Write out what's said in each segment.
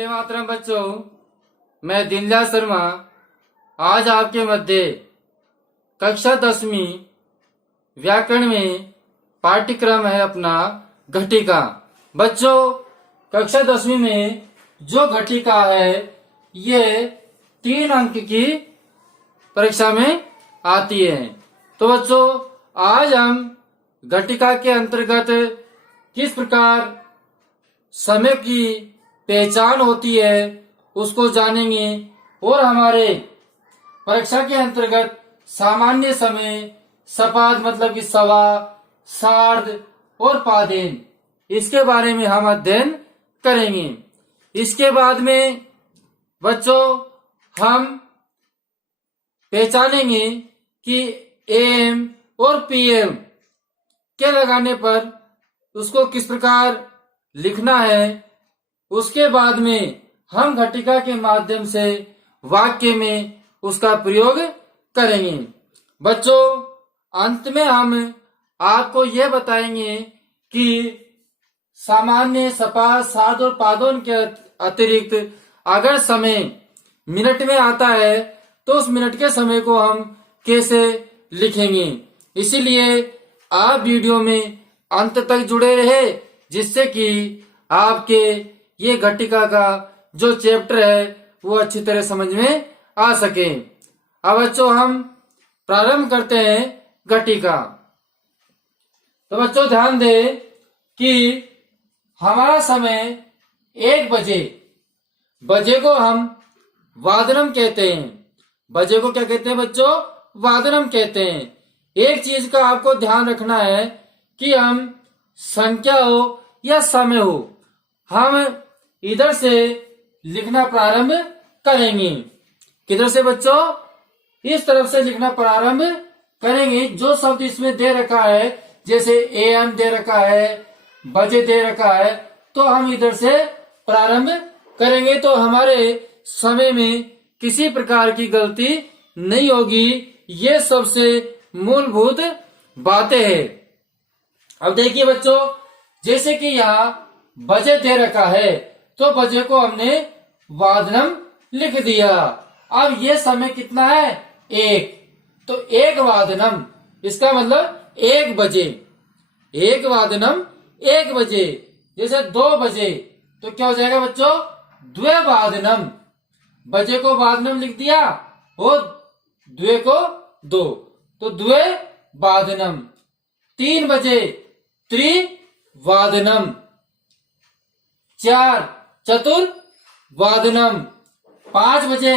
वंदे मातरम बच्चों, मैं दीनदयाल शर्मा आज आपके मध्य कक्षा 10वीं व्याकरण में पाठ्यक्रम है अपना घटिका। बच्चों, कक्षा 10वीं में जो घटिका है ये 3 अंक की परीक्षा में आती है। तो बच्चों, आज हम घटिका के अंतर्गत किस प्रकार समय की पहचान होती है उसको जानेंगे और हमारे परीक्षा के अंतर्गत सामान्य समय, सपाद मतलब कि सवा, सार्ध और पादेन, इसके बारे में हम अध्ययन करेंगे। इसके बाद में बच्चों हम पहचानेंगे कि एम और पीएम के लगाने पर उसको किस प्रकार लिखना है। उसके बाद में हम घटिका के माध्यम से वाक्य में उसका प्रयोग करेंगे। बच्चों, अंत में हम आपको यह बताएंगे कि सामान्य, सपाद, सार्ध और पादोन के अतिरिक्त अगर समय मिनट में आता है तो उस मिनट के समय को हम कैसे लिखेंगे। इसीलिए आप वीडियो में अंत तक जुड़े रहे, जिससे कि आपके ये घटिका का जो चैप्टर है वो अच्छी तरह समझ में आ सके। अब बच्चों हम प्रारंभ करते हैं घटिका। तो बच्चों ध्यान दें कि हमारा समय 1 बजे, बजे को हम वादनम कहते हैं। बजे को क्या कहते हैं बच्चों? वादनम कहते हैं। एक चीज का आपको ध्यान रखना है कि हम संख्या हो या समय हो, हम इधर से लिखना प्रारंभ करेंगे। किधर से बच्चों? इस तरफ से लिखना प्रारंभ करेंगे। जो शब्द इसमें दे रखा है, जैसे एम दे रखा है, बजे दे रखा है, तो हम इधर से प्रारंभ करेंगे तो हमारे समय में किसी प्रकार की गलती नहीं होगी। ये सबसे मूलभूत बातें हैं। अब देखिए बच्चों, जैसे कि यहाँ बजे दे रखा है तो बजे को हमने वादनम लिख दिया। अब ये समय कितना है? 1। तो 1 वादनम, इसका मतलब 1 बजे। 1 वादनम 1 बजे। जैसे 2 बजे तो क्या हो जाएगा बच्चों? द्वे वादनम। बजे को वादनम लिख दिया और द्वे को 2, तो द्वे वादनम। 3 बजे त्रिवादनम। 4 चतुर वादनम। 5 बजे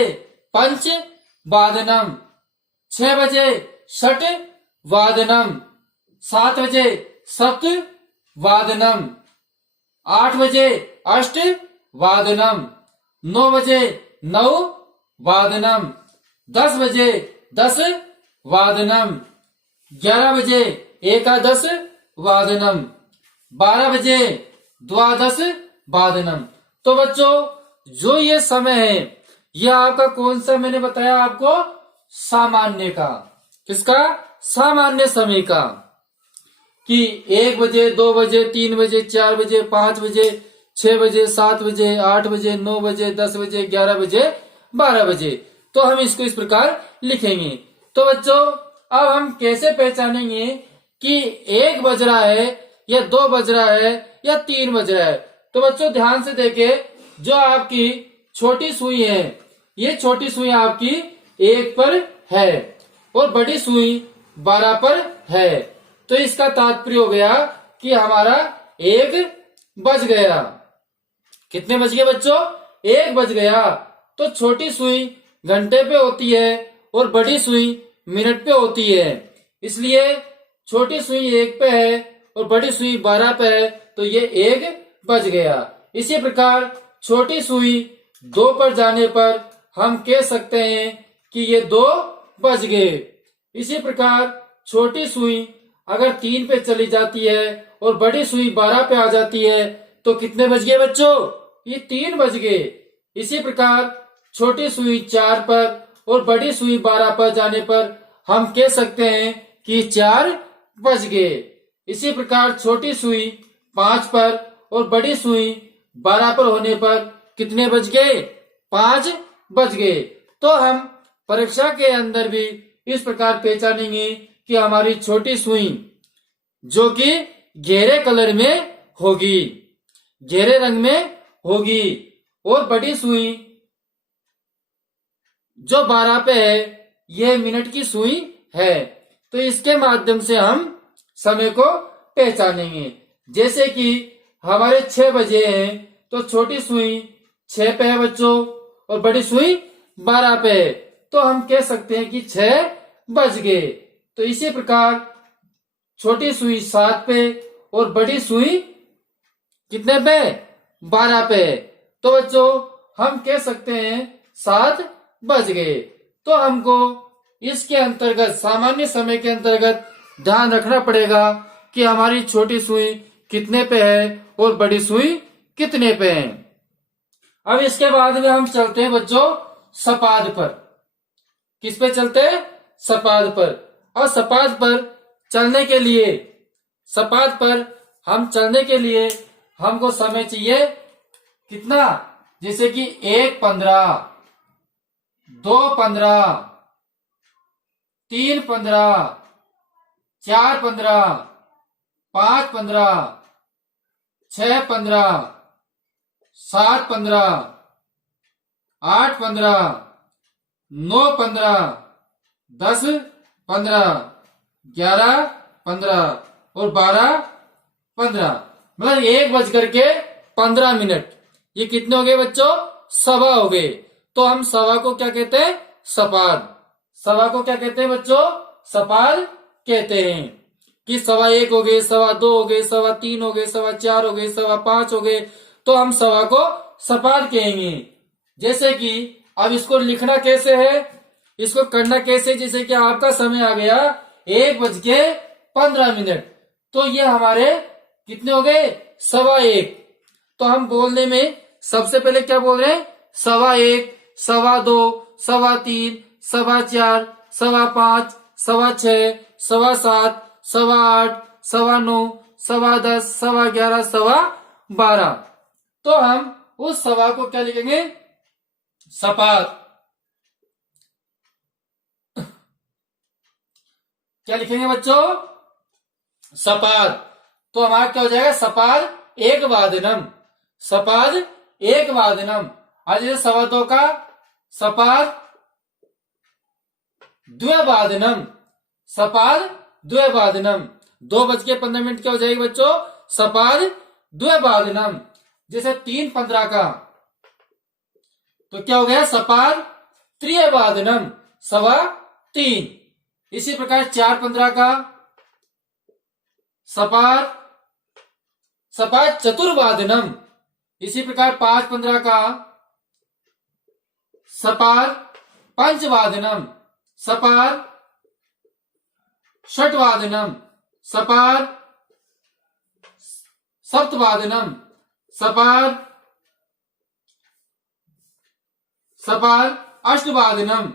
पंच वादनम। 6 बजे षट वादनम। 7 बजे सप्त वादनम। 8 बजे अष्ट वादनम। 9 बजे 9 वादनम। 10 बजे 10 वादनम। 11 बजे एकादश वादनम। 12 बजे द्वादश वादनम। तो बच्चों, जो ये समय है यह आपका कौन सा मैंने बताया आपको? सामान्य का। किसका? सामान्य समय का। कि 1 बजे, 2 बजे, 3 बजे, 4 बजे, 5 बजे, 6 बजे, 7 बजे, 8 बजे, 9 बजे, 10 बजे, 11 बजे, 12 बजे। तो हम इसको इस प्रकार लिखेंगे। तो बच्चों, अब हम कैसे पहचानेंगे कि 1 बज रहा है या 2 बज रहा है या 3 बज रहा है? तो बच्चों ध्यान से देखें, जो आपकी छोटी सुई है, ये छोटी सुई आपकी 1 पर है और बड़ी सुई 12 पर है। तो इसका तात्पर्य हो गया कि हमारा 1 बज गया। कितने बज गए बच्चों? 1 बज गया। तो छोटी सुई घंटे पे होती है और बड़ी सुई मिनट पे होती है। इसलिए छोटी सुई 1 पे है और बड़ी सुई 12 पे है, तो ये 1 बज गया। इसी प्रकार छोटी सुई 2 पर जाने पर हम कह सकते हैं कि ये 2 बज गए। इसी प्रकार छोटी सुई अगर 3 पे चली जाती है और बड़ी सुई 12 पे आ जाती है तो कितने बज गए बच्चों? ये 3 बज गए। इसी प्रकार छोटी सुई 4 पर और बड़ी सुई 12 पर जाने पर हम कह सकते हैं कि 4 बज गए। इसी प्रकार छोटी सुई 5 पर और बड़ी सुई 12 पर होने पर कितने बज गए? 5 बज गए। तो हम परीक्षा के अंदर भी इस प्रकार पहचानेंगे कि हमारी छोटी सुई जो कि गहरे कलर में होगी, गहरे रंग में होगी, और बड़ी सुई जो 12 पे है यह मिनट की सुई है। तो इसके माध्यम से हम समय को पहचानेंगे। जैसे कि हमारे 6 बजे हैं तो छोटी सुई 6 पे है बच्चों और बड़ी सुई 12 पे है, तो हम कह सकते हैं कि 6 बज गए। तो इसी प्रकार छोटी सुई 7 पे और बड़ी सुई कितने पे? 12 पे। तो बच्चों हम कह सकते हैं 7 बज गए। तो हमको इसके अंतर्गत सामान्य समय के अंतर्गत ध्यान रखना पड़ेगा कि हमारी छोटी सुई कितने पे है और बड़ी सुई कितने पे है। अब इसके बाद में हम चलते हैं बच्चों सपाद पर। किस पे चलते हैं? सपाद पर। और सपाद पर चलने के लिए, सपाद पर हम चलने के लिए हमको समय चाहिए कितना? जैसे कि 1:15, 2:15, 3:15, 4:15, 5:15, 6:15, 7:15, 8:15, 9:15, 10:15, 11:15 और 12:15, मतलब 1:15। ये कितने हो गए बच्चों? सवा हो गए। तो हम सवा को क्या कहते हैं? सपाद। सवा को क्या कहते हैं बच्चों? सपाद कहते हैं। कि 1:15 हो गए, 2:15 हो गए, 3:15 हो गए, 4:15 हो गए, 5:15 हो गए, तो हम सवा को सपाद कहेंगे। जैसे कि अब इसको लिखना कैसे है, इसको करना कैसे? जैसे कि आपका समय आ गया 1:15, तो ये हमारे कितने हो गए? 1:15। तो हम बोलने में सबसे पहले क्या बोल रहे हैं? 1:15, 2:15, 3:15, 4:15, 5:15, 6:15, 7:15, 8:15, 9:15, 10:15, 11:15, 12:15। तो हम उस सवा को क्या लिखेंगे? सपाद। क्या लिखेंगे बच्चों? सपाद। तो हमारा क्या हो जाएगा? सपाद 1:15। सपाद 1:15। आज जैसे 2:15 का सपाद 2:15। सपाद 2:15। 2:15 क्या हो जाएगी बच्चों? सपाद 2:15। जैसे 3:15 का तो क्या हो गया? सपाद 3:15, 3:15। इसी प्रकार 4:15 का सपाद 4:15। इसी प्रकार 5:15 का सपाद 5:15, सपाद 6:15, सपाद 7:15, सपाद 8:15,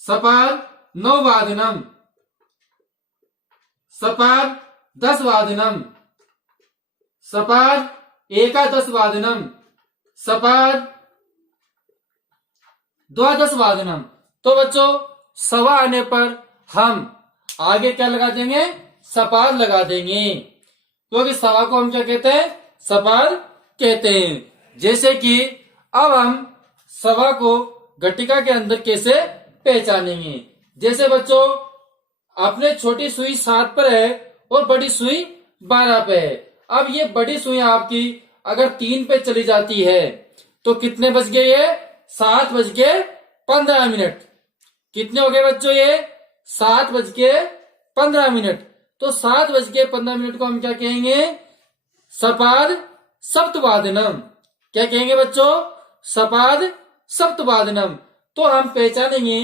सपाद 9:15, सपाद 10:15, सपाद 11:15, सपाद 12:15। तो बच्चों सवा आने पर हम आगे क्या लगा देंगे? सपाद लगा देंगे, क्योंकि सवा को हम क्या कहते हैं? सपाद कहते हैं। जैसे कि अब हम सवा को घटिका के अंदर कैसे पहचानेंगे? जैसे बच्चों अपने छोटी सुई 7 पर है और बड़ी सुई 12 पे है। अब ये बड़ी सुई आपकी अगर 3 पे चली जाती है तो कितने बज गए? ये 7:15। कितने हो गए बच्चों? ये 7:15। तो 7:15 को हम क्या कहेंगे? सपाद सप्तवादनम। क्या कहेंगे बच्चों? सपाद सप्तवादनम। तो हम पहचानेंगे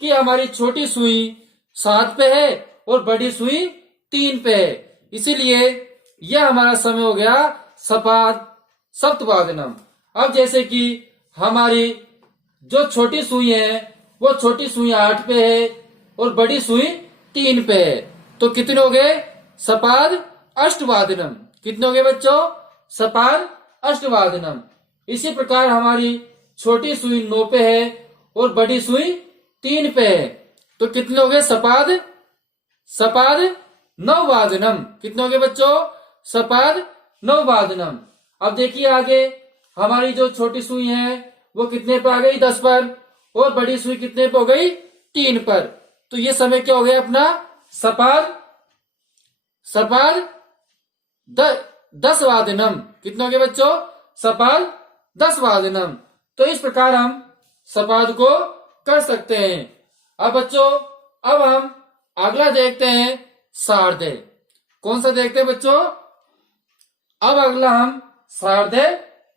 कि हमारी छोटी सुई 7 पे है और बड़ी सुई 3 पे है, इसीलिए यह हमारा समय हो गया सपाद सप्तवादनम। अब जैसे कि हमारी जो छोटी सुई है वो छोटी सुई 8 पे है और बड़ी सुई 3 पे है, तो कितने हो गए? सपाद अष्टवादनम। कितने हो गए बच्चों? सपाद अष्टवादनम। इसी प्रकार हमारी छोटी सुई 9 पे है और बड़ी सुई 3 पे है, तो कितने हो गए सपाद? सपाद नववादनम। कितने हो गए बच्चों? सपाद नववादनम। अब देखिए आगे, हमारी जो छोटी सुई है वो कितने पे आ गई? 10 पर, और बड़ी सुई कितने पे हो गई? 3 पर। तो ये समय क्या हो गया अपना? सपाद सपाद 10 वादनम। कितने हो गए बच्चों? सपाद 10 वादनम। तो इस प्रकार हम सपाद को कर सकते हैं। अब बच्चों, अब हम अगला देखते हैं सार्धे। कौन सा देखते हैं बच्चों? अब अगला हम सार्धे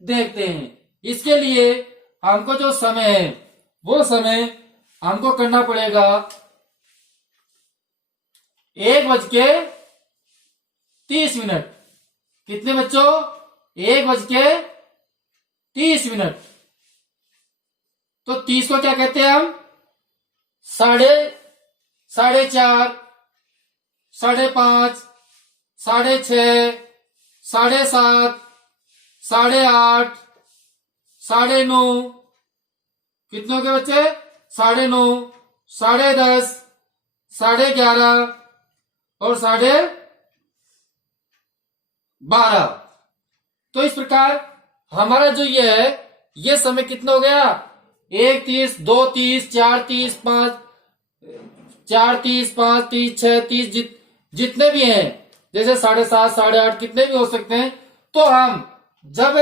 देखते हैं। इसके लिए हमको जो समय है वो समय हमको करना पड़ेगा 1:30। कितने बच्चों? 1:30। तो 30 को क्या कहते हैं हम? 4:30, 4:30, 5:30, 6:30, 7:30, 8:30, 9:30। कितने हो गए बच्चे? 9:30, 10:30, 11:30 और 12:30। तो इस प्रकार हमारा जो ये है, ये समय कितना हो गया? 1:30, 2:30, 4:30, 4:30, 5:30, 6:30, जितने भी हैं, जैसे 7:30, 8:30, कितने भी हो सकते हैं। तो हम जब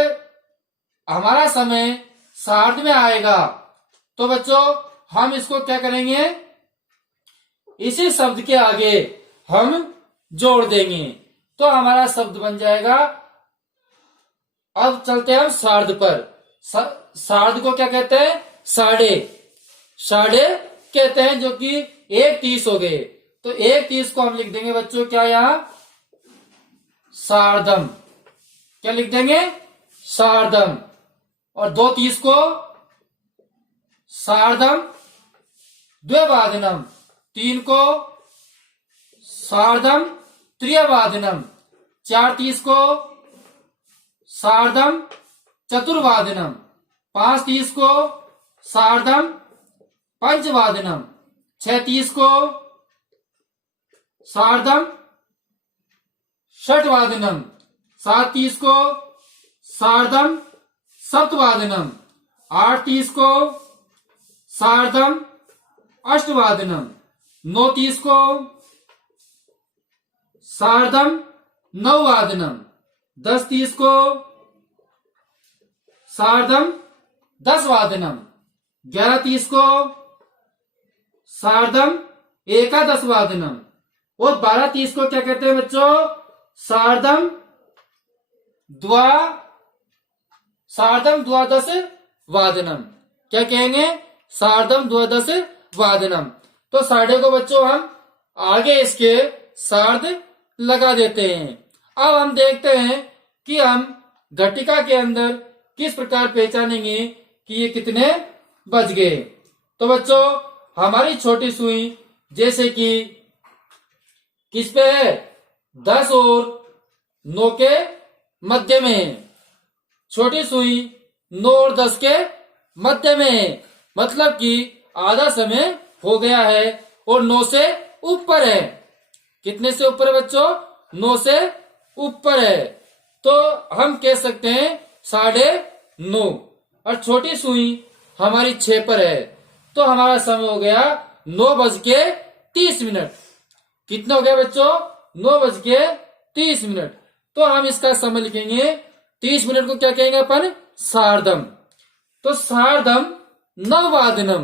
हमारा समय सार्ध में आएगा तो बच्चों हम इसको क्या करेंगे? इसी शब्द के आगे हम जोड़ देंगे तो हमारा शब्द बन जाएगा। अब चलते हैं हम सार्ध पर। सार्ध को क्या कहते हैं? साढ़े। साढ़े कहते हैं, जो कि 1:30 हो गए। तो 1:30 को हम लिख देंगे बच्चों क्या यहां? सार्धम। क्या लिख देंगे? सार्धम। और 2:30 को सार्धम द्विवादनम। 3 को सार्धम त्रियवादनम। 4:30 को सार्धम चतुर्वादनम। 5:30 को सार्धम पंचवादनम। 6:30 को सार्धम षटवादनम। 7:30 को सार्धम सप्तवादनम। 8:30 को सार्धम अष्टवादनम। 9:30 को सार्धम नववादनम। 10:30 को सार्धम 10 वादनम। 11:30 को सार्धम एकादश वादनम। और 12:30 को क्या कहते हैं बच्चों? सार्धम द्वादश वादनम। क्या कहेंगे? सार्धम द्वादश वादनम। तो साढ़े को बच्चों हम आगे इसके सार्ध लगा देते हैं। अब हम देखते हैं कि हम घटिका के अंदर किस प्रकार पहचानेंगे कि ये कितने बज गए। तो बच्चों, हमारी छोटी सुई जैसे कि किस पे है? 10 और 9 के मध्य में है। छोटी सुई 9 और 10 के मध्य में है, मतलब कि आधा समय हो गया है और 9 से ऊपर है। कितने से ऊपर है बच्चों? 9 से ऊपर है। तो हम कह सकते हैं 9:30। और छोटी सुई हमारी 6 पर है, तो हमारा समय हो गया 9:30। कितना हो गया बच्चों? 9:30। तो हम इसका समय लिखेंगे 30 मिनट को क्या कहेंगे अपन? सार्धम। तो सार्धम नववादनम।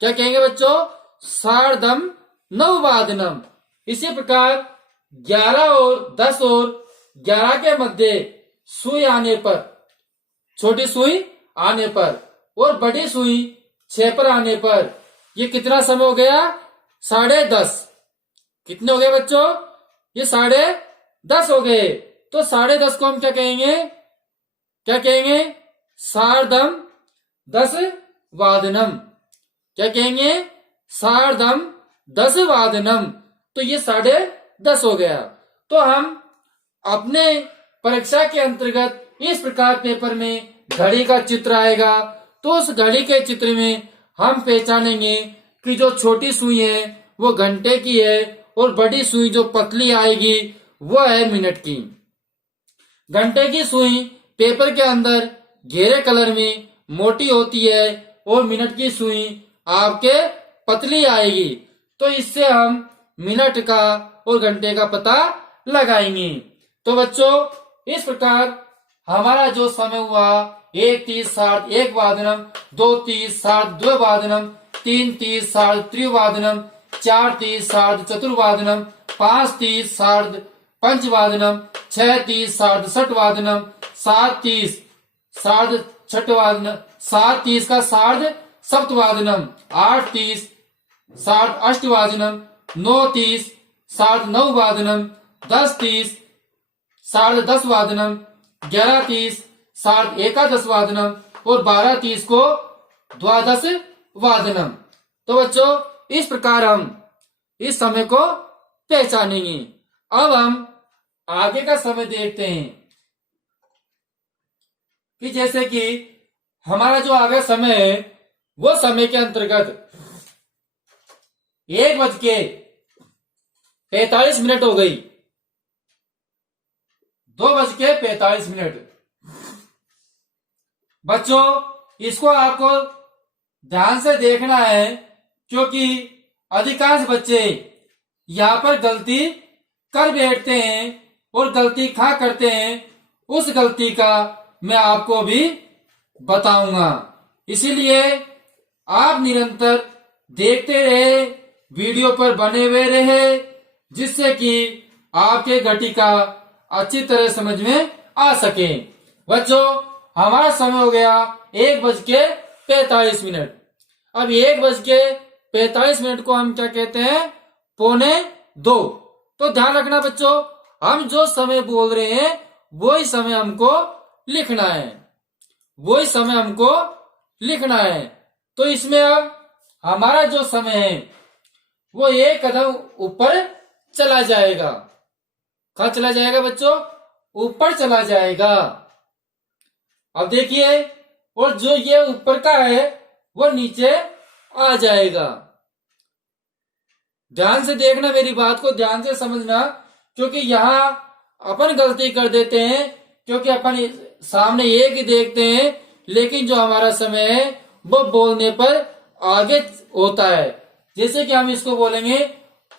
क्या कहेंगे बच्चों? सार्धम नववादनम। इसी प्रकार 11 और 10 और 11 के मध्य सुई आने पर, छोटी सुई आने पर और बड़ी सुई 6 पर आने पर, ये कितना समय हो गया? 10:30। कितने हो गए बच्चों? ये 10:30 हो गए। तो 10:30 को हम क्या कहेंगे? क्या कहेंगे? सार्धम 10 वादनम। क्या कहेंगे? सार्धम 10 वादनम। तो ये 10:30 हो गया। तो हम अपने परीक्षा के अंतर्गत इस प्रकार पेपर में घड़ी का चित्र आएगा। तो उस घड़ी के चित्र में हम पहचानेंगे कि जो छोटी सुई है वो घंटे की है और बड़ी सुई जो पतली आएगी वो है मिनट की। घंटे की सुई पेपर के अंदर घेरे कलर में मोटी होती है और मिनट की सुई आपके पतली आएगी। तो इससे हम मिनट का और घंटे का पता लगाएंगे। तो बच्चों इस प्रकार हमारा जो समय हुआ 1:30 सार्ध एकवादनम, 2:30 सार्ध द्विवादनम, 3:30 सार्ध त्रिवादनम, 4:30 सार्ध चतुर्वादनम, 5:30 सार्ध पंचवादनम, 6:30 सार्ध षटवादनम, 7:30 सार्ध छठवादनम, 7:30 का सार्ध सप्तवादनम, 8:30 सार्ध अष्टवादनम, 9:30 सार्ध नववादनम, 10:30 सार्ध दसवादनम, 11:30 सार्ध एकादशवादनम और 12:30 को द्वादश वादनम। तो बच्चों इस प्रकार हम इस समय को पहचानेंगे। अब हम आगे का समय देखते हैं कि जैसे कि हमारा जो आगे समय है वो समय के अंतर्गत 1:45 हो गई, 2:45। बच्चों इसको आपको ध्यान से देखना है क्योंकि अधिकांश बच्चे यहाँ पर गलती कर बैठते हैं और गलती खा करते हैं। उस गलती का मैं आपको भी बताऊंगा, इसीलिए आप निरंतर देखते रहे, वीडियो पर बने हुए रहे, जिससे कि आपके घटी का अच्छी तरह समझ में आ सके। बच्चों हमारा समय हो गया 1:45। अब 1:45 को हम क्या कहते हैं? 1:45। तो ध्यान रखना बच्चों, हम जो समय बोल रहे हैं वही समय हमको लिखना है, वही समय हमको लिखना है। तो इसमें अब हमारा जो समय है वो एक कदम ऊपर चला जाएगा। कहाँ चला जाएगा बच्चों? ऊपर चला जाएगा। अब देखिए, और जो ये ऊपर का है वो नीचे आ जाएगा। ध्यान से देखना, मेरी बात को ध्यान से समझना, क्योंकि यहाँ अपन गलती कर देते हैं क्योंकि अपन सामने एक ही देखते हैं, लेकिन जो हमारा समय है वो बोलने पर आगे होता है। जैसे कि हम इसको बोलेंगे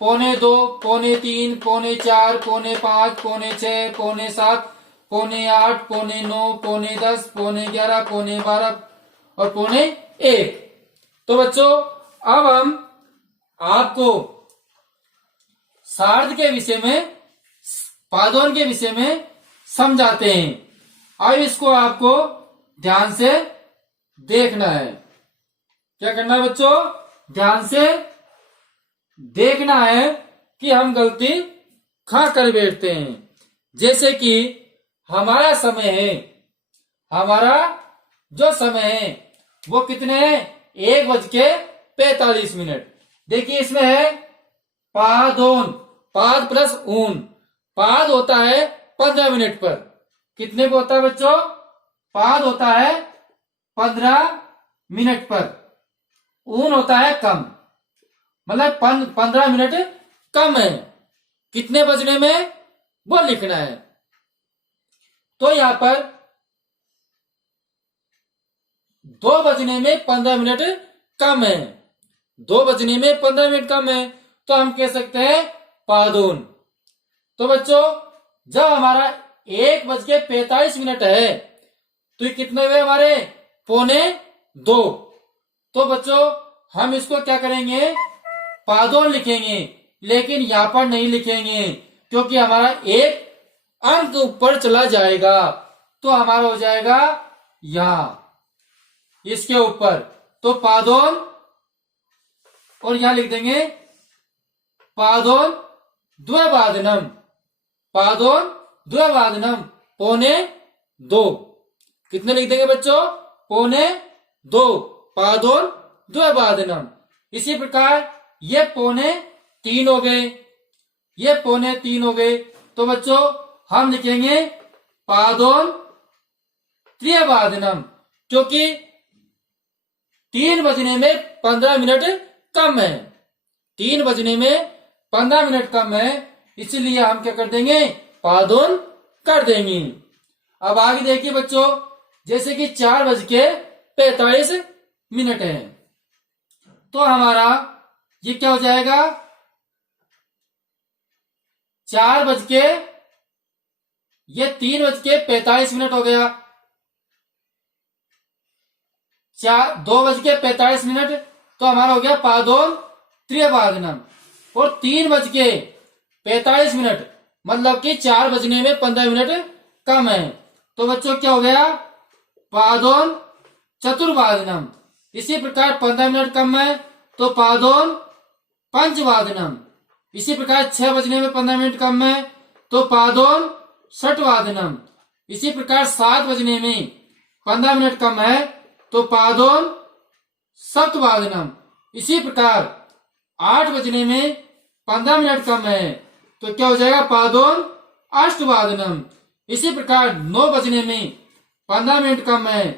1:45, 1:45, 1:45, 1:45, 1:45, 1:46, 1:45, 1:45, 1:45, 1:10, 1:45, 1:12 और 1:45। तो बच्चों अब हम आपको सार्ध के विषय में, पादोन के विषय में समझाते हैं। अब इसको आपको ध्यान से देखना है। क्या करना है बच्चों? ध्यान से देखना है कि हम गलती कहाँ कर बैठते हैं। जैसे कि हमारा समय है, हमारा जो समय है वो कितने है? 1:45। देखिए इसमें है पादोन, पाद प्लस ऊन। पाद होता है 15 मिनट पर। कितने को होता है बच्चों? पाद होता है 15 मिनट पर। ऊन होता है कम, मतलब 15 मिनट कम है। कितने बजने में वो लिखना है। तो यहां पर 2 बजने में 15 मिनट कम है, 2 बजने में 15 मिनट कम है, तो हम कह सकते हैं पादोन। तो बच्चों जब हमारा 1:45 है तो ये कितने हुए हमारे? 1:45। तो बच्चों हम इसको क्या करेंगे? पादोन लिखेंगे, लेकिन यहां पर नहीं लिखेंगे क्योंकि हमारा एक अंक ऊपर चला जाएगा। तो हमारा हो जाएगा यहां, इसके ऊपर। तो पादोन, और यहां लिख देंगे पादोन द्विवादनम, पादोन द्विवादनम 1:45। कितने लिख देंगे बच्चों? 1:45 पादोन द्विवादनम। इसी प्रकार ये 2:45 हो गए, ये 2:45 हो गए। तो बच्चों हम लिखेंगे पादोन त्रियवादनम, क्योंकि 3 बजने में 15 मिनट कम है, 3 बजने में 15 मिनट कम है, इसलिए हम क्या कर देंगे, पादोन कर देंगे। अब आगे देखिए बच्चों, जैसे कि 4:45 है, तो हमारा ये क्या हो जाएगा, 4 बज के, ये 3:45 हो गया, 2:45, तो हमारा हो गया पादोन त्रियवादनम। और 3:45 मतलब कि 4 बजने में 15 मिनट कम है, तो बच्चों क्या हो गया, पादोन चतुर्वादनम। इसी प्रकार 15 मिनट कम है तो पादोन पंचवादनम। इसी प्रकार 6 बजने में 15 मिनट कम है तो पादोन षटवादनम। इसी प्रकार 7 बजने में 15 मिनट कम है तो पादोन सप्तवादनम। इसी प्रकार 8 बजने में 15 मिनट कम है तो क्या हो जाएगा, पादोन अष्टवादनम। इसी प्रकार 9 बजने में 15 मिनट कम है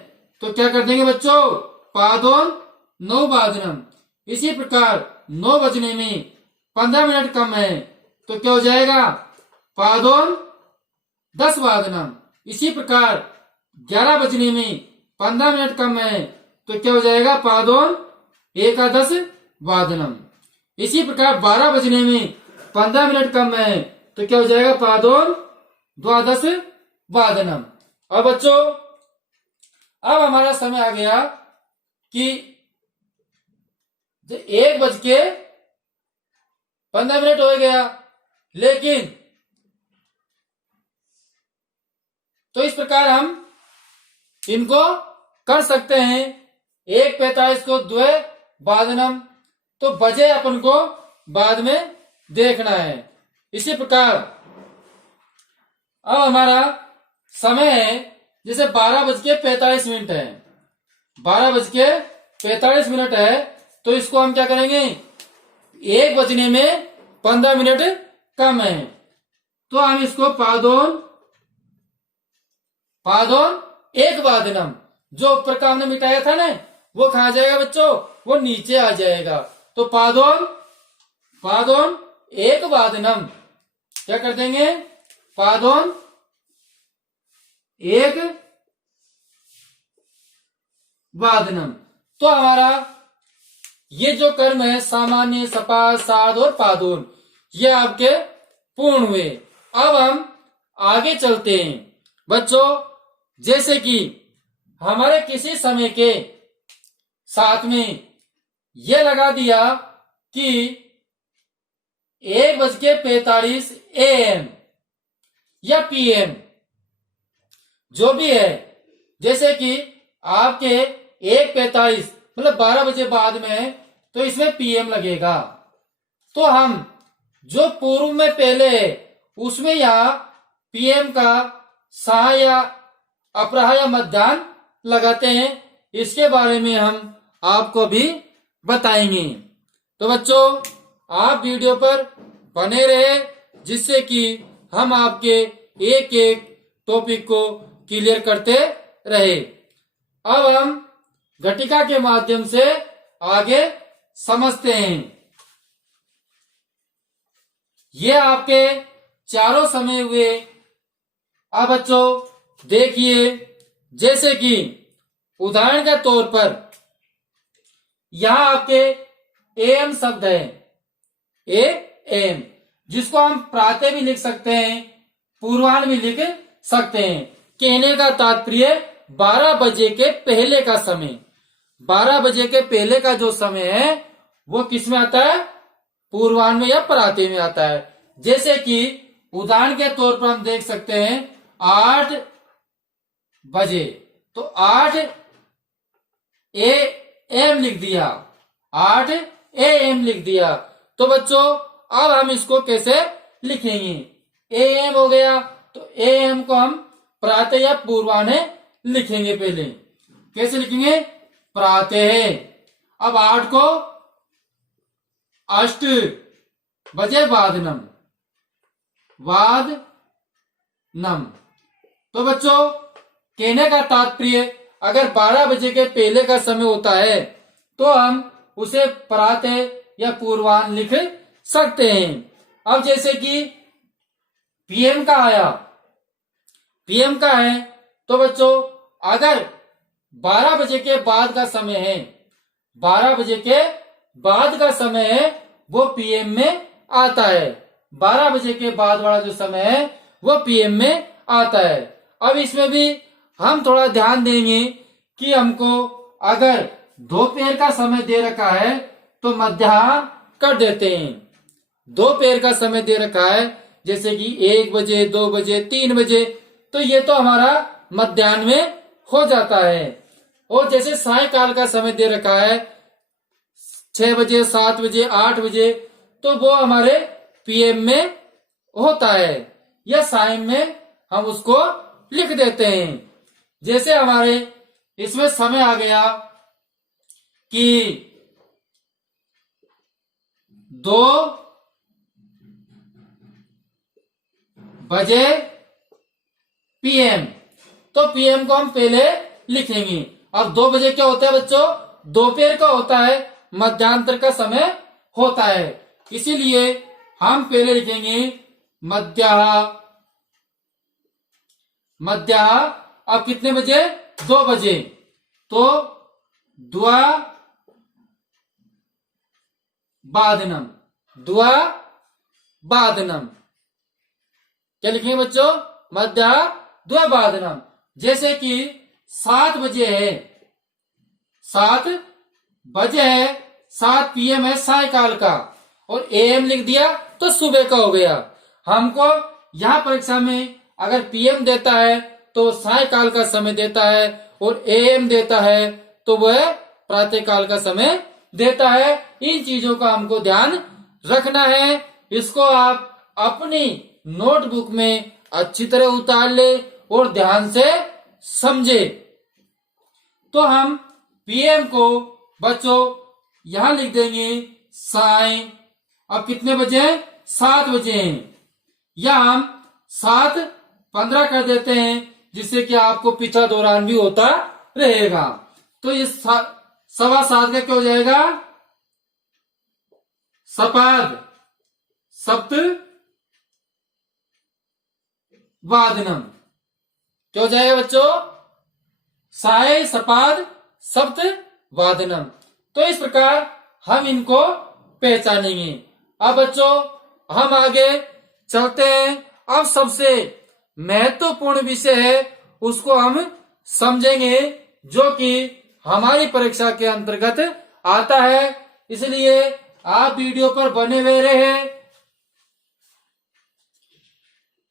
तो क्या कर देंगे बच्चों, पादोन नववादनम। इसी प्रकार 9 बजने में 15 मिनट कम है तो क्या हो जाएगा, पादोन 10वादनम। इसी प्रकार 11 बजने में 15 मिनट कम है तो क्या हो जाएगा, पादोन एकादशवादनम। इसी प्रकार 12 बजने में 15 मिनट कम है तो क्या हो जाएगा, पादोन द्वादशवादनम। अब बच्चों, अब हमारा समय आ गया कि 1:15 हो गया, लेकिन तो इस प्रकार हम इनको कर सकते हैं। 1:45 को द्विवादनम, तो बजे अपन को बाद में देखना है। इसी प्रकार अब हमारा समय है, जैसे 12:45 है, 12:45 है, तो इसको हम क्या करेंगे, 1 बजने में 15 मिनट कम है तो हम इसको पादोन एक वादनम, जो ऊपर का हमने मिटाया था ना, वो कहा जाएगा बच्चों, वो नीचे आ जाएगा। तो पादोन एक वादनम, क्या कर देंगे, पादोन एक वादनम। तो हमारा ये जो कर्म है, सामान्य, सपाद, साध और पादोन, ये आपके पूर्ण हुए। अब हम आगे चलते हैं बच्चों। जैसे कि हमारे किसी समय के साथ में ये लगा दिया कि 1:45 AM या PM, जो भी है, जैसे कि आपके 1:45 मतलब 12 बजे बाद में, तो इसमें PM लगेगा। तो हम जो पूर्व में पहले है उसमें यहां PM का साह या अपराह या मध्याह्न लगाते हैं। इसके बारे में हम आपको भी बताएंगे। तो बच्चों, आप वीडियो पर बने रहे, जिससे कि हम आपके एक एक टॉपिक को क्लियर करते रहे। अब हम घटिका के माध्यम से आगे समझते हैं। ये आपके चारों समय हुए। अब बच्चों देखिए, जैसे कि उदाहरण के तौर पर यहां आपके AM शब्द है, AM, जिसको हम प्रातः भी लिख सकते हैं, पूर्वाह्न भी लिख सकते हैं। कहने का तात्पर्य 12 बजे के पहले का समय, 12 बजे के पहले का जो समय है वो किस में आता है, पूर्वाह्न में या प्रातः में आता है। जैसे कि उदाहरण के तौर पर हम देख सकते हैं 8 बजे, तो 8 AM लिख दिया, 8 AM लिख दिया। तो बच्चों अब हम इसको कैसे लिखेंगे, AM हो गया तो AM को हम प्रातः या पूर्वाह्न लिखेंगे। पहले कैसे लिखेंगे, प्रातः। अब 8 को अष्ट बजे वादनम, वादनम। तो बच्चों कहने का तात्पर्य अगर 12 बजे के पहले का समय होता है तो हम उसे प्रातः या पूर्वाह्न लिख सकते हैं। अब जैसे कि पीएम का आया, पीएम का है तो बच्चों अगर 12 बजे के बाद का समय है, 12 बजे के बाद का समय है वो पीएम में आता है। 12 बजे के बाद वाला जो समय है वो पीएम में आता है। अब इसमें भी हम थोड़ा ध्यान देंगे कि हमको अगर दोपहर का समय दे रखा है तो मध्याह्न कर देते हैं। दोपहर का समय दे रखा है जैसे कि 1 बजे, 2 बजे, 3 बजे, तो ये तो हमारा मध्याह्न में हो जाता है। और जैसे सायकाल का समय दे रखा है 6 बजे, 7 बजे, 8 बजे, तो वो हमारे पीएम में होता है या साय में हम उसको लिख देते हैं। जैसे हमारे इसमें समय आ गया कि 2 बजे पीएम, तो पीएम को हम पहले लिखेंगे। अब 2 बजे क्या होता है बच्चों? दोपहर का होता है, मध्यांतर का समय होता है, इसीलिए हम पहले लिखेंगे मध्याह्न। अब कितने बजे? 2 बजे, तो द्वाबादनम, द्वाबादनम क्या लिखेंगे बच्चों? मध्याह्न द्वाबादनम। जैसे कि 7 बजे है, 7 बजे है, 7 पीएम है सायकाल का, और एएम लिख दिया तो सुबह का हो गया। हमको यहाँ परीक्षा में अगर पीएम देता है तो सायकाल का समय देता है, और एएम देता है तो वह प्रातः काल का समय देता है। इन चीजों का हमको ध्यान रखना है। इसको आप अपनी नोटबुक में अच्छी तरह उतार ले और ध्यान से समझे। तो हम पीएम को बच्चों यहां लिख देंगे साय। अब कितने बजे हैं? 7 बजे हैं, या हम 7:15 कर देते हैं जिससे कि आपको पीछा दौरान भी होता रहेगा। तो इस 7:15 का क्या हो जाएगा? सपाद सप्त वादनम। क्या हो जाएगा बच्चों? साय सपाद सप्त वादनम। तो इस प्रकार हम इनको पहचानेंगे। अब बच्चों हम आगे चलते हैं। अब सबसे महत्वपूर्ण विषय है उसको हम समझेंगे, जो कि हमारी परीक्षा के अंतर्गत आता है। इसलिए आप वीडियो पर बने हुए रहे।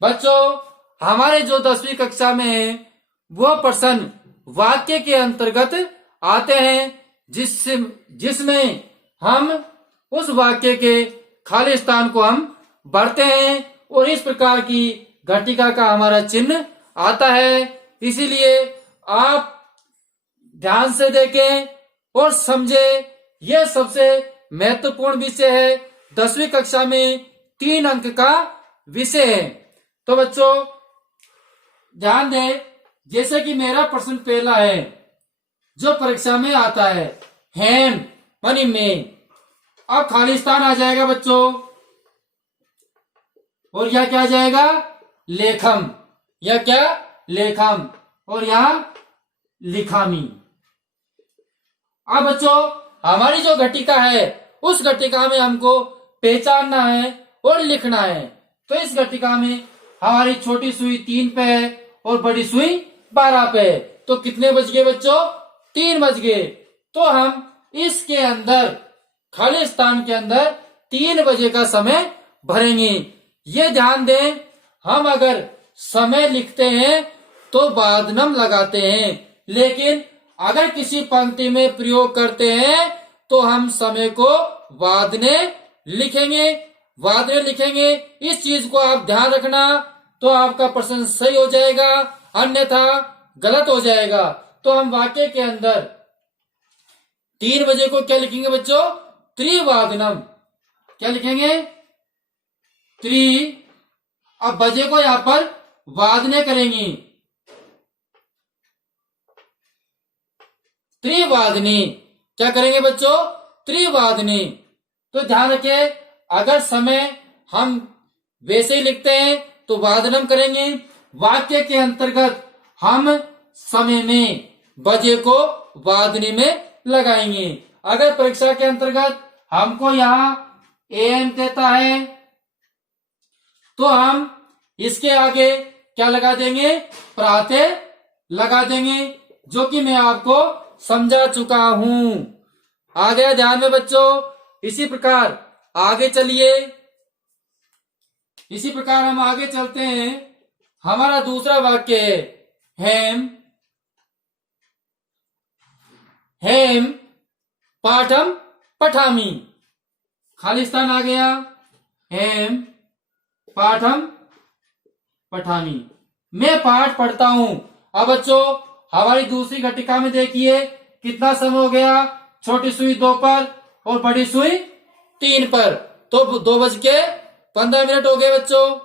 बच्चों हमारे जो 10वीं कक्षा में है वो प्रश्न वाक्य के अंतर्गत आते हैं, जिसमें हम उस वाक्य के खाली स्थान को हम भरते हैं, और इस प्रकार की घटिका का हमारा चिन्ह आता है। इसीलिए आप ध्यान से देखें और समझे। यह सबसे महत्वपूर्ण विषय है। 10वीं कक्षा में 3 अंक का विषय है। तो बच्चों ध्यान दें, जैसे कि मेरा प्रश्न पहला है जो परीक्षा में आता है, हैन मानी में। अब खाली स्थान आ जाएगा बच्चों, और यह क्या आ जाएगा? लेखम। यह क्या? लेखम। और यहां लिखामी। अब बच्चों हमारी जो घटिका है उस घटिका में हमको पहचानना है और लिखना है। तो इस घटिका में हमारी छोटी सुई 3 पे है और बड़ी सुई 12 पे है। तो कितने बज गए बच्चों? 3 बज गए। तो हम इसके अंदर खाली स्थान के अंदर 3 बजे का समय भरेंगे। ये ध्यान दें, हम अगर समय लिखते हैं तो वादनम लगाते हैं, लेकिन अगर किसी पंक्ति में प्रयोग करते हैं तो हम समय को वादने लिखेंगे। वादने लिखेंगे। इस चीज को आप ध्यान रखना, तो आपका प्रश्न सही हो जाएगा, अन्यथा गलत हो जाएगा। तो हम वाक्य के अंदर 3 बजे को क्या लिखेंगे बच्चों? त्रिवादनम। क्या लिखेंगे? अब बजे को यहां पर वादने करेंगे। त्रिवादनी। क्या करेंगे बच्चों? त्रिवादनी। तो ध्यान रखिए, अगर समय हम वैसे ही लिखते हैं तो वादनम करेंगे। वाक्य के अंतर्गत हम समय में बजे को वादनी में लगाएंगे। अगर परीक्षा के अंतर्गत हमको यहाँ एम देता है तो हम इसके आगे क्या लगा देंगे? प्रातः लगा देंगे, जो कि मैं आपको समझा चुका हूं। आ गया ध्यान में बच्चों? इसी प्रकार आगे चलिए। इसी प्रकार हम आगे चलते हैं। हमारा दूसरा वाक्य है हेम हेम पाठम पठामी। खाली स्थान आ गया। हेम पाठम पठामी, मैं पाठ पढ़ता हूं। अब बच्चों हमारी दूसरी घटिका में देखिए कितना समय हो गया। छोटी सुई 2 पर और बड़ी सुई 3 पर, तो 2:15 हो गए बच्चों।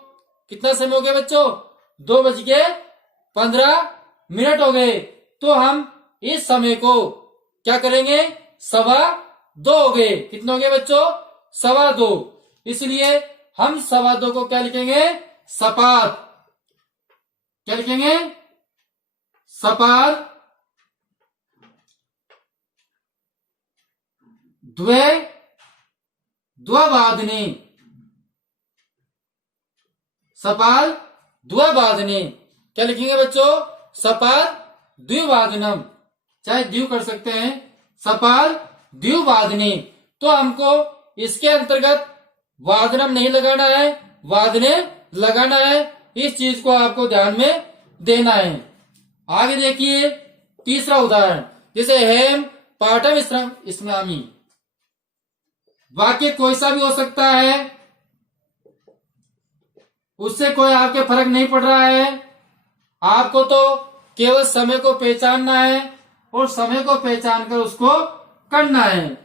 कितना समय हो गया बच्चों? 2:15 हो गए। तो हम इस समय को क्या करेंगे? 2:15 हो गए। कितने हो गए बच्चों? 2:15। इसलिए हम 2:15 को क्या लिखेंगे? सपात। क्या लिखेंगे? सपात द्विवादनी। सपाल द्विवादनी। क्या लिखेंगे बच्चों? सपाल द्विवादनम, चाहे द्वि कर सकते हैं। सपाल द्विवादनी। तो हमको इसके अंतर्गत वादनम नहीं लगाना है, वादने लगाना है। इस चीज को आपको ध्यान में देना है। आगे देखिए तीसरा उदाहरण, जैसे हेम पाठम इस्लामी। वाक्य कोई सा भी हो सकता है, उससे कोई आपके फर्क नहीं पड़ रहा है। आपको तो केवल समय को पहचानना है और समय को पहचान कर उसको करना है।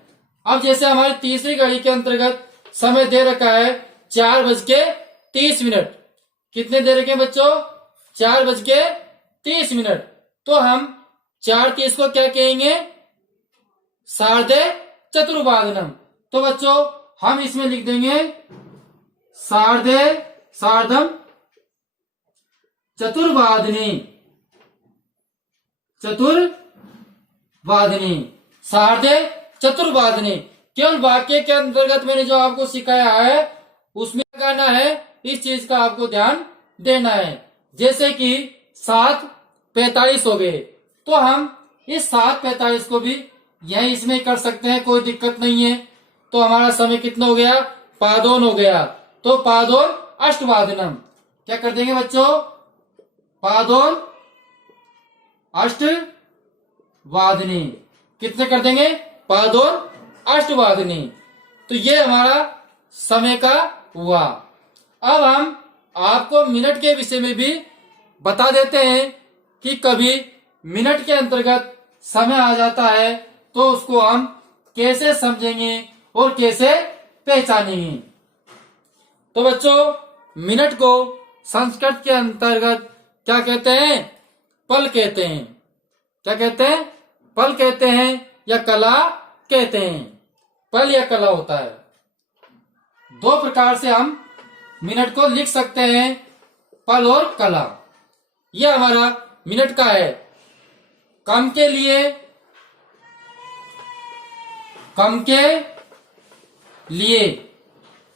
अब जैसे हमारी तीसरी घड़ी के अंतर्गत समय दे रखा है 4:30। कितने दे रखे हैं बच्चों? 4:30। तो हम 4:30 को क्या कहेंगे? सार्धे चतुर्वादनम। तो बच्चों हम इसमें लिख देंगे सार्धम चतुर्वादनी। सार्धे चतुर्वादनी। केवल वाक्य के अंतर्गत मैंने जो आपको सिखाया है उसमें करना है, इस चीज का आपको ध्यान देना है। जैसे कि 7:45 हो गए, तो हम इस 7:45 को भी यही इसमें कर सकते हैं, कोई दिक्कत नहीं है। तो हमारा समय कितना हो गया? पादोन हो गया। तो पादोन अष्टवादनम। क्या कर देंगे बच्चों? पादोन अष्टवादनी। कितने कर देंगे? पादोन अष्टवादनी। तो ये हमारा समय का हुआ। अब हम आपको मिनट के विषय में भी बता देते हैं कि कभी मिनट के अंतर्गत समय आ जाता है तो उसको हम कैसे समझेंगे और कैसे पहचानेंगे। तो बच्चों मिनट को संस्कृत के अंतर्गत क्या कहते हैं? पल कहते हैं। क्या कहते हैं? पल कहते हैं या कला कहते हैं। पल या कला होता है। 2 प्रकार से हम मिनट को लिख सकते हैं, पल और कला। यह हमारा मिनट का है। कम के लिए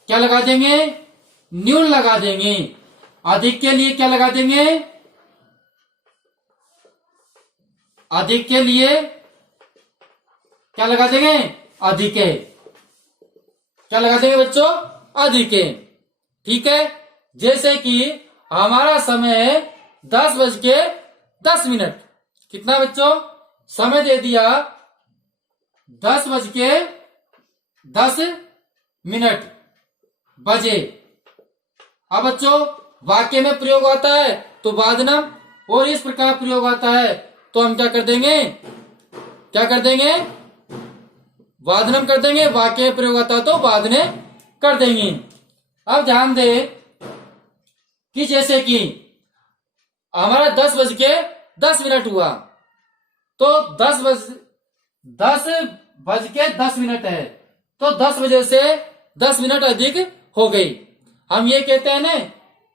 क्या लगा देंगे? न्यून लगा देंगे। अधिक के लिए क्या लगा देंगे? अधिक के लिए क्या लगा देंगे? अधिके। क्या लगा देंगे बच्चों? अधिके। ठीक है। जैसे कि हमारा समय है 10:10। कितना बच्चों? समय दे दिया 10:10 बजे। अब बच्चों वाक्य में प्रयोग आता है तो वादनम, और इस प्रकार प्रयोग आता है तो हम क्या कर देंगे? वादनम कर देंगे। वाक्य में प्रयोग आता है तो वादने कर देंगे। अब ध्यान दें कि जैसे कि हमारा 10:10 हुआ, तो 10 10:10 है, तो 10 बजे से 10 मिनट अधिक हो गई। हम ये कहते हैं ना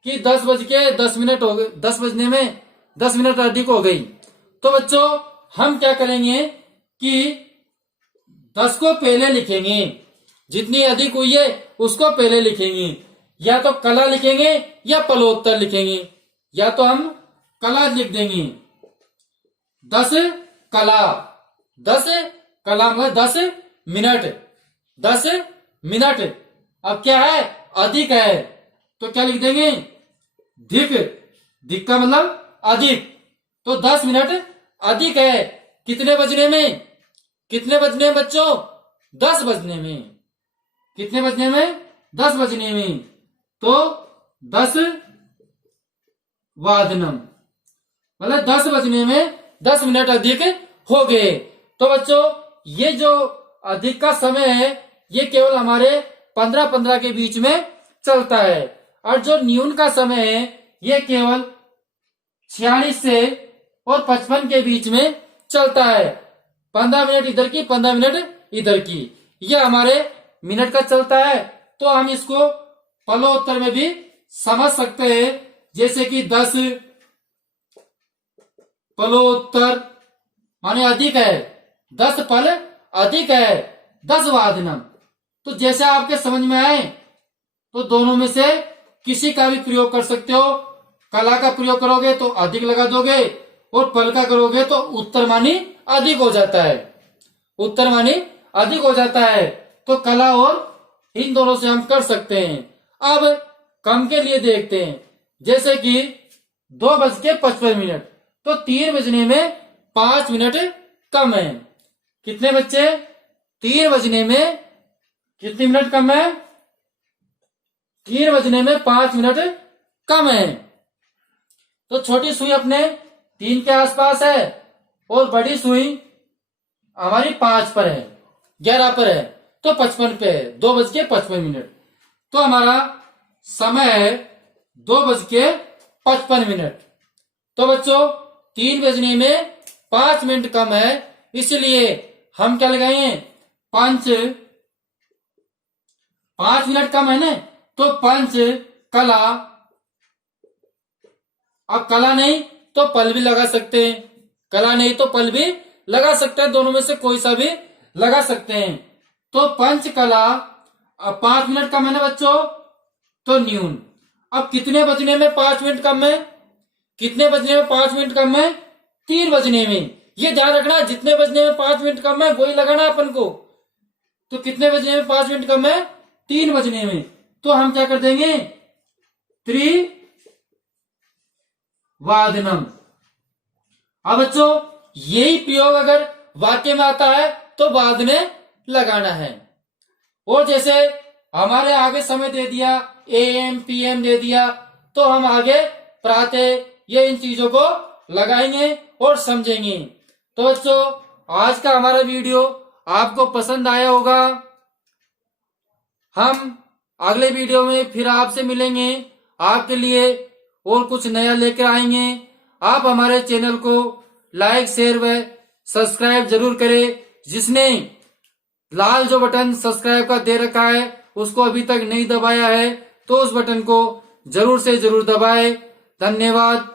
कि 10:10 हो गए, 10 बजने में 10 मिनट अधिक हो गई। तो बच्चों हम क्या करेंगे कि 10 को पहले लिखेंगे, जितनी अधिक हुई है उसको पहले लिखेंगे, या तो कला लिखेंगे या पलोत्तर लिखेंगे, या तो हम कला लिख देंगे। 10 कला, 10 कला मतलब 10 मिनट, 10 मिनट। अब क्या है, अधिक है, तो क्या लिख देंगे, धिक, धिक का मतलब अधिक। तो 10 मिनट अधिक है, कितने बजने में, कितने बजने में बच्चों, 10 बजने में। कितने बजने में, 10 बजने में। तो 10 वादनम मतलब 10 बजने में 10 मिनट अधिक हो गए। तो बच्चों ये जो अधिक का समय है ये केवल हमारे 15-15 के बीच में चलता है, और जो न्यून का समय है ये केवल 46 से और 55 के बीच में चलता है। 15 मिनट इधर की, 15 मिनट इधर की, ये हमारे मिनट का चलता है। तो हम इसको पलोत्तर में भी समझ सकते हैं, जैसे कि 10 पलोत्तर माने अधिक है, 10 पल अधिक है, 10 वादनम। तो जैसे आपके समझ में आए तो दोनों में से किसी का भी प्रयोग कर सकते हो। कला का प्रयोग करोगे तो अधिक लगा दोगे, और पल का करोगे तो उत्तरमानी अधिक हो जाता है, उत्तरमानी अधिक हो जाता है। तो कला और इन दोनों से हम कर सकते हैं। अब कम के लिए देखते हैं, जैसे कि 2:55, तो 3 बजने में 5 मिनट कम है। कितने बच्चे, 3 बजने में कितने मिनट कम है, 3 बजने में 5 मिनट कम है। तो छोटी सुई अपने 3 के आसपास है, और बड़ी सुई हमारी 5 पर है, 11 पर है, तो 55 पे है, 2:55। तो हमारा समय है 2:55। तो बच्चों 3 बजने में 5 मिनट कम है, इसलिए हम क्या लगाएंगे, 5 मिनट कम है ना, तो 5 कला। अब कला नहीं तो पल भी लगा सकते हैं, कला नहीं तो पल भी लगा सकते हैं, दोनों में से कोई सा भी लगा सकते हैं। तो 5 कला। अब 5 मिनट कम है ना बच्चों, तो न्यून। अब कितने बजने में 5 मिनट कम है, कितने बजने में 5 मिनट कम है, 3 बजने में। ये ध्यान रखना, जितने बजने में 5 मिनट कम है वही लगाना अपन को। तो कितने बजने में 5 मिनट कम है, 3 बजने में। तो हम क्या कर देंगे, त्रिवादनम। अब बच्चों यही प्रयोग अगर वाक्य में आता है तो बाद में लगाना है। और जैसे हमारे आगे समय दे दिया, AM PM दे दिया, तो हम आगे प्रातः ये इन चीजों को लगाएंगे और समझेंगे। तो बच्चों आज का हमारा वीडियो आपको पसंद आया होगा। हम अगले वीडियो में फिर आपसे मिलेंगे, आपके लिए और कुछ नया लेकर आएंगे। आप हमारे चैनल को लाइक, शेयर व सब्सक्राइब जरूर करें। जिसने लाल जो बटन सब्सक्राइब का दे रखा है उसको अभी तक नहीं दबाया है तो उस बटन को जरूर से जरूर दबाएं। धन्यवाद।